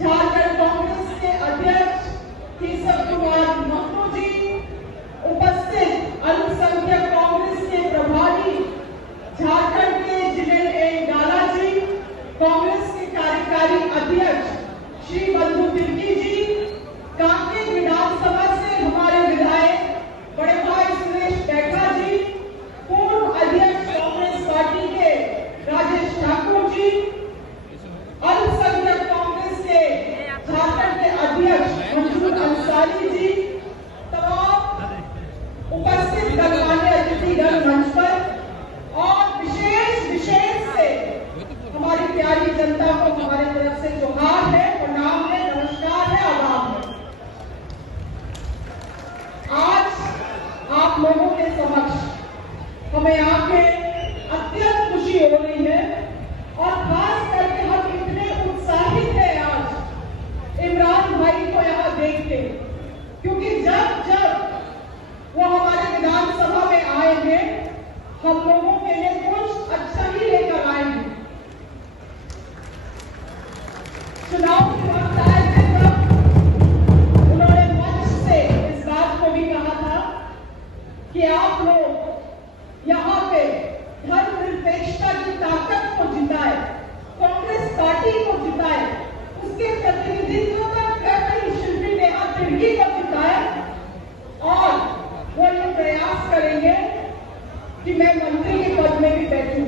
झारखंड कांग्रेस के अध्यक्ष केशव कुमार महतो जी, उपस्थित अल्पसंख्यक कांग्रेस के प्रभारी झारखंड के जिनेल एन गाला जी, कांग्रेस के कार्यकारी अध्यक्ष श्री बंधु तिर्की जी, कांकेर विधानसभा से हमारे विधायक बड़े भाई सुरेश बैठा जी, पूर्व अध्यक्ष कांग्रेस पार्टी के राजेश ठाकुर जी, अल्पसंख्यक कांग्रेस के झारखंड के अध्यक्ष मंजूर अंसारी जी, तमाम उपस्थित गणमान्य अतिथिगण मंच पर और विशेष से हमारी प्यारी जनता को हमारी तरफ से जोहार है, प्रणाम है, नमस्कार है, आदाब है। आज आप लोगों के समक्ष हमें आके अत्यंत खुशी हो रही है और खास करके हम इतने उत्साहित हैं आज इमरान भाई को यहाँ देख के, क्योंकि जब वो हमारे विधानसभा में आए हैं हम लोगों के लिए कुछ अच्छा ही लेकर आए हैं। चुनाव के वक्त आए थे तब उन्होंने मंच से इस बात को भी कहा था कि आप लोग यहाँ पे धर्मनिरपेक्षता की ताकत को जिताए, कांग्रेस पार्टी को जिताए, उसके प्रतिनिधित्व में कई शिल्पी नेहा तिर्की को जिताए और वो ये प्रयास करेंगे कि मैं मंत्री के पद में भी बैठूं।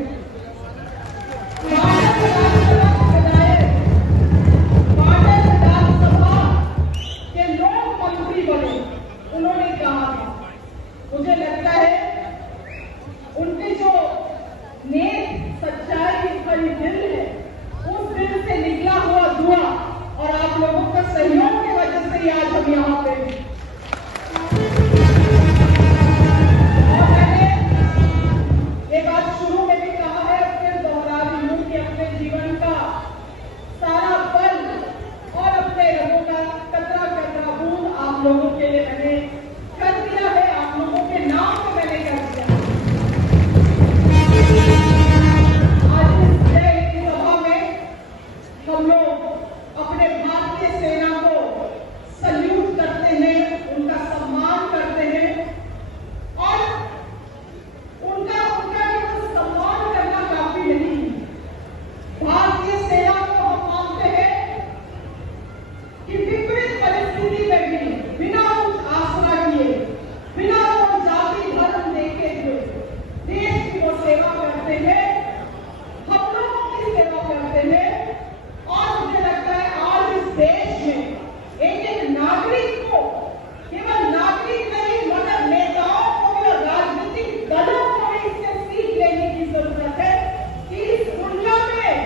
के लोग मंत्री बने, उन्होंने कहा था, मुझे लगता है उनकी जो नेक सच्चाई भरी दिल है, उस दिल से निकला हुआ दुआ और आप लोगों का सहयोग की वजह से आज हम यहाँ पे हैं। और मैंने ये बात शुरू में भी कहा है, फिर दोहरा रही हूँ कि अपने जीवन का सारा बल और अपने लोगों का कतरा कतरा बूंद आप लोगों के लिए मैंने कर दिया है, आप लोगों के नाम पे मैंने कर दिया। आज इस जय सभा में हम लोग अपने भारतीय सेना को सल्यूट करते हैं, उनका सम्मान करते हैं और उनका केवल सम्मान करना काफी नहीं है। भारतीय सेना को हम मानते हैं कि विपरीत परिस्थिति में भी बिना कुछ आसरा किए, बिना वो जाति धर्म देखे हुए देश की वो सेवा करते हैं, हम लोगों की सेवा करते हैं। और मुझे लगता है आज इस देश में एक नागरिक को, केवल नागरिक नहीं मगर नेताओं को भी और राजनीतिक दलों को भी इससे सीख लेने की जरूरत है कि इस दुनिया में,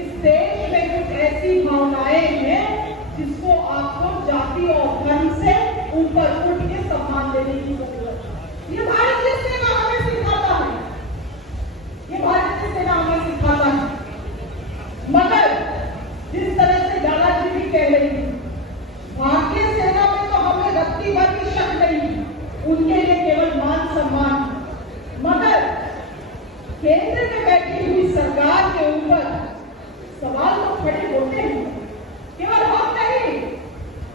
इस देश में कुछ ऐसी भावनाएं हैं जिसको आपको जाति और धर्म से ऊपर उठ के सम्मान देने की जरूरत है। ये भारतीय सेना हमें सिखाता है, ये भारतीय सेना हमें सिखाता है। मगर जिस तरह से गाला जी भी कह रही थी, भारतीय सेना में तो हमें रत्ती भर की शक नहीं, उनके लिए केवल मान सम्मान। मगर केंद्र में बैठी हुई सरकार के ऊपर सवाल तो खड़े होते हैं, केवल हम नहीं,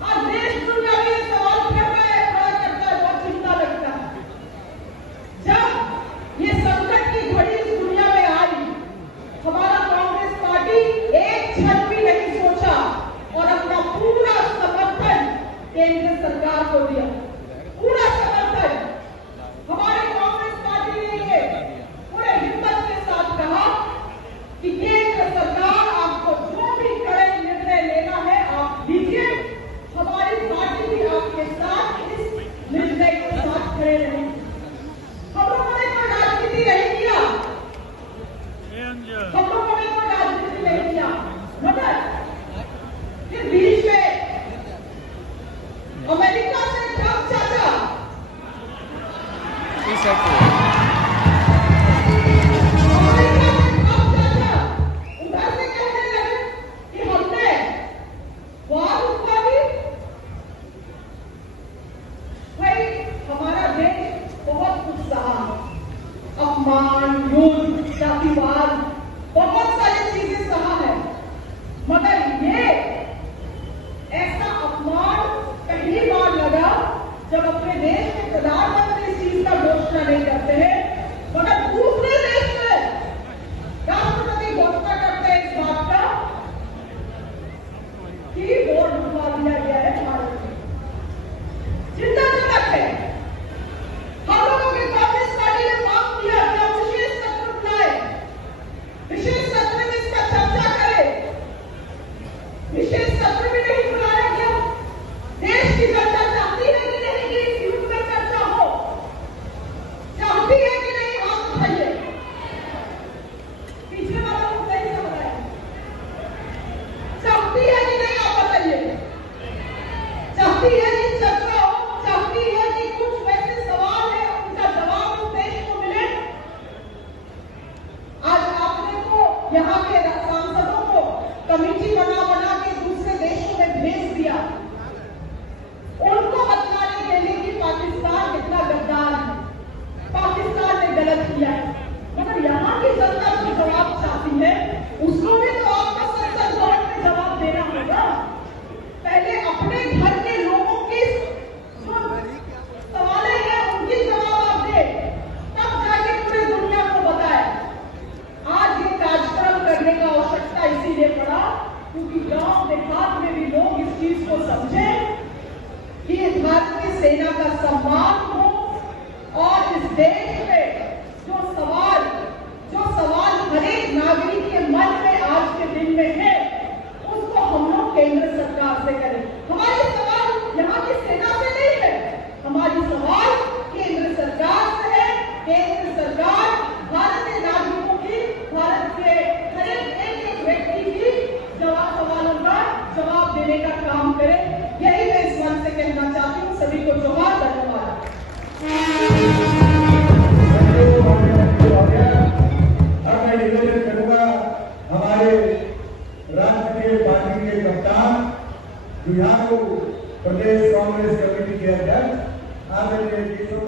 आज देश दुनिया में सवाल खड़ा करता है, बहुत चिंता लगता है। जब ये संकट की घड़ी इस दुनिया में आई, हमारा कांग्रेस पार्टी एक क्षण भी नहीं सोचा और अपना पूरा समर्थन केंद्र सरकार को दिया, पूरा समर्थन। हमारे कांग्रेस पार्टी ने ये पूरे हिम्मत के साथ कहा कि केंद्र सरकार आपको जो भी कड़े निर्णय लेना है आप लीजिए, हमारी पार्टी भी आपके साथ इस निर्णय के साथ खड़े रहेंगे। हम लोगों ने कोई राजनीति नहीं किया, हम लोगों ने कोई राजनीति नहीं किया, मगर फिर बीच में अमेरिका से ट्रंप चाहती है कि चर्चा हो, चाहती है कि कुछ वैसे सवाल है उनका जवाब उस देश को मिले। आज आपने तो यहाँ के सांसदों को कमेटी बना बना के दूसरे देशों में भेज दिया, उनको बतलाने के लिए कि पाकिस्तान कितना गद्दार है, पाकिस्तान ने गलत किया है। मगर यहाँ की जनता जो जवाब चाहती है उसको भी तो आपको संसद भवन में जवाब देना होगा। पहले अपने घर के लोगों की जो सवाल है उनकी जवाब आप दे, तब जाके पूरी दुनिया को बताए। आज ये कार्यक्रम करने का आवश्यकता इसीलिए पड़ा क्योंकि गांव देहात में भी लोग इस चीज को समझे कि भारतीय सेना का सम्मान हो और इस देश में जो सवाल हर एक नागरिक के मन में आज के दिन में है उसको हम लोग केंद्र सरकार से करें। हमारी सवाल यहाँ की सेना से नहीं है, हमारी सवाल केंद्र सरकार से है। केंद्र सरकार भारत के नागरिकों की, भारत के हर एक व्यक्ति की सवालों का जवाब देने का काम करे। यही मैं इस मंच से कहना चाहती हूँ। सभी को जोहार, धन्यवाद। हमारे राष्ट्रीय पार्टी के कप्तान बिहार को प्रदेश कांग्रेस कमेटी के अध्यक्ष आदरणीय केशव